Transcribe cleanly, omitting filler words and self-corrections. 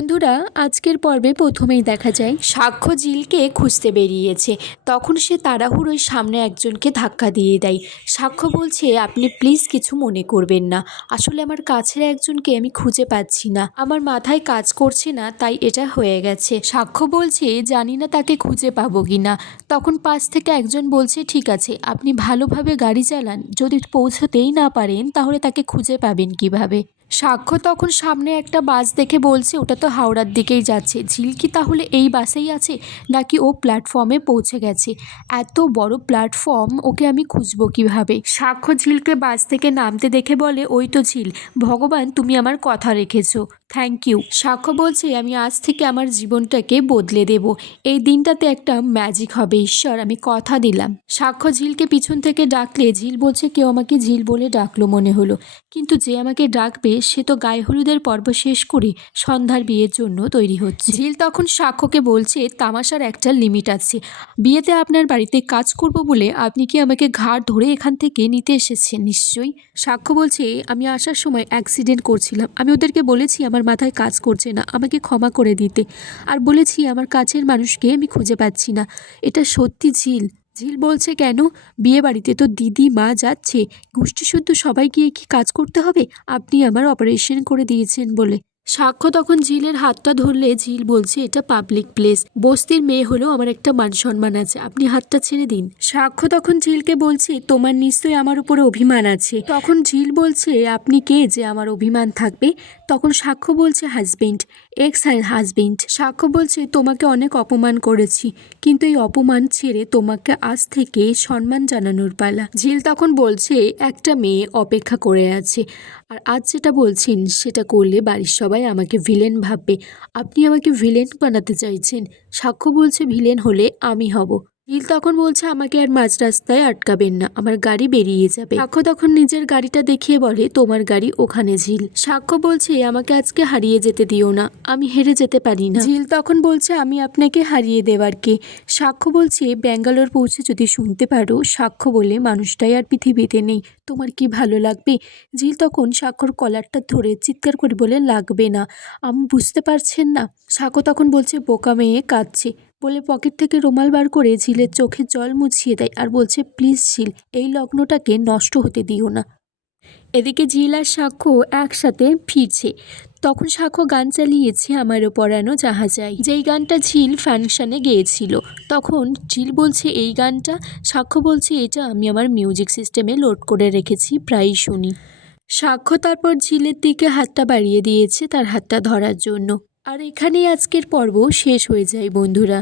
বন্ধুরা, আজকের পর্বে প্রথমেই দেখা যায় সাক্ষ্য ঝিলকে খুঁজতে বেরিয়েছে। তখন সে তাড়াহুড়োয় সামনে একজনকে ধাক্কা দিয়ে দেয়। সাক্ষ্য বলছে, আপনি প্লিজ কিছু মনে করবেন না, আসলে আমার কাছের একজনকে আমি খুঁজে পাচ্ছি না, আমার মাথায় কাজ করছে না, তাই এটা হয়ে গেছে। সাক্ষ্য বলছে, জানি না তাকে খুঁজে পাবো কি না। তখন পাশ থেকে একজন বলছে, ঠিক আছে, আপনি ভালোভাবে গাড়ি চালান, যদি পৌঁছতেই না পারেন তাহলে তাকে খুঁজে পাবেন কিভাবে। সাক্ষ্য তখন সামনে একটা বাস দেখে বলছে, ওটা তো হাওড়ার দিকেই যাচ্ছে, ঝিল কি তাহলে এই বাসেই আছে, নাকি ও প্ল্যাটফর্মে পৌঁছে গেছে? এত বড় প্ল্যাটফর্ম, ওকে আমি খুঁজবো কিভাবে? সাক্ষ্য ঝিলকে বাস থেকে নামতে দেখে বলে, ওই তো ঝিল, ভগবান তুমি আমার কথা রেখেছো, থ্যাংক ইউ। সাক্ষ্য বলছে, আমি আজ থেকে আমার জীবনটাকে বদলে দেব, এই দিনটাতে একটা ম্যাজিক হবে, ঈশ্বর আমি কথা দিলাম। সাক্ষ্য ঝিলকে পিছন থেকে ডাকলে ঝিল বলছে, কেউ আমাকে ঝিল বলে ডাকলো মনে হলো, কিন্তু যে আমাকে ডাকবে সে তো গায়ে হলুদের পর্ব শেষ করে সন্ধ্যার বিয়ের জন্য তৈরি হচ্ছে। ঝিল তখন সাক্ষ্যকে বলছে, তামাশার একটা লিমিট আছে, বিয়েতে আপনার বাড়িতে কাজ করব বলে আপনি কি আমাকে ঘাড় ধরে এখান থেকে নিতে এসেছেন নিশ্চয়ই? সাক্ষ্য বলছে, আমি আসার সময় অ্যাক্সিডেন্ট করছিলাম, আমি ওদেরকে বলেছি আমার মাথায় কাজ করছে না, আমাকে ক্ষমা করে দিতে, আর বলেছি আমার কাছের মানুষকে আমি খুঁজে পাচ্ছি না। এটা সত্যি ঝিল? ঝিল বলছে, কেন? বিয়ে বাড়িতে তো দিদি মা যাচ্ছে, গোষ্ঠী শুদ্ধ সবাই গিয়ে কি কাজ করতে হবে আপনি আমার অপারেশন করে দিয়েছেন বলে? সাক্ষ্য তখন ঝিলের হাতটা ধরলে ঝিল বলছে, এটা পাবলিক প্লেস, বস্তির মেয়ে হলেও আমার একটা মান সম্মান আছে, আপনি হাতটা ছেড়ে দিন। সাক্ষ্য তখন ঝিলকে বলছে, তোমার নিশ্চয়ই আমার উপরে অভিমান আছে। তখন ঝিল বলছে, আপনি কে যে আমার অভিমান থাকবে? তখন সাক্ষ্য বলছে, হাজবেন্ড, এক্স হাজবেন্ড। সাক্ষ্য বলছে, তোমাকে অনেক অপমান করেছি, কিন্তু এই অপমান ছেড়ে তোমাকে আজ থেকে সম্মান জানানোর পালা। ঝিল তখন বলছে, একটা মেয়ে অপেক্ষা করে আছে, আর আজ যেটা বলছেন সেটা করলে বাড়ির সবাই আমাকে ভিলেন ভাববে, আপনি আমাকে ভিলেন বানাতে চাইছেন? সাক্ষ্য বলছে, ভিলেন হলে আমি হব। ঝিল তখন বলছে, আমাকে আর মাঝ রাস্তায় আটকাবেন না, আমার গাড়ি বেরিয়ে যাবে। সাক্ষ্য তখন নিজের গাড়িটা দেখিয়ে বলে, তোমার গাড়ি ওখানে। ঝিল সাক্ষ্য বলছে, আমাকে আজকে হারিয়ে যেতে দিও না, আমি হেরে যেতে পারি না। ঝিল তখন বলছে, আমি আপনাকে হারিয়ে দেওয়ার কে? সাক্ষ্য বলছে, ব্যাঙ্গালোর পৌঁছে যদি শুনতে পারো সাক্ষ্য বলে মানুষটাই আর পৃথিবীতে নেই, তোমার কি ভালো লাগবে? ঝিল তখন সাক্ষ্যর কলারটা ধরে চিৎকার করে বলে, লাগবে না, আমি বুঝতে পারছেন না? সাক্ষ্য তখন বলছে, বোকা মেয়ে কাঁদছে বলে পকেট থেকে রুমাল বার করে ঝিলের চোখে জল মুছিয়ে দেয়, আর বলছে, প্লিজ ঝিল, এই লগ্নটাকে নষ্ট হতে দিও না। এদিকে ঝিল আর সাক্ষ্য একসাথে ফিরছে। তখন সাক্ষ্য গান চালিয়েছে, আমারও পরানো জাহাজাই, যেই গানটা ঝিল ফাংশনে গেয়েছিল। তখন ঝিল বলছে, এই গানটা? সাক্ষ্য বলছে, এটা আমি আমার মিউজিক সিস্টেমে লোড করে রেখেছি, প্রায়ই শুনি। সাক্ষ্য তারপর ঝিলের দিকে হাতটা বাড়িয়ে দিয়েছে তার হাতটা ধরার জন্য। আর এখানেই আজকের পর্ব শেষ হয়ে যায় বন্ধুরা।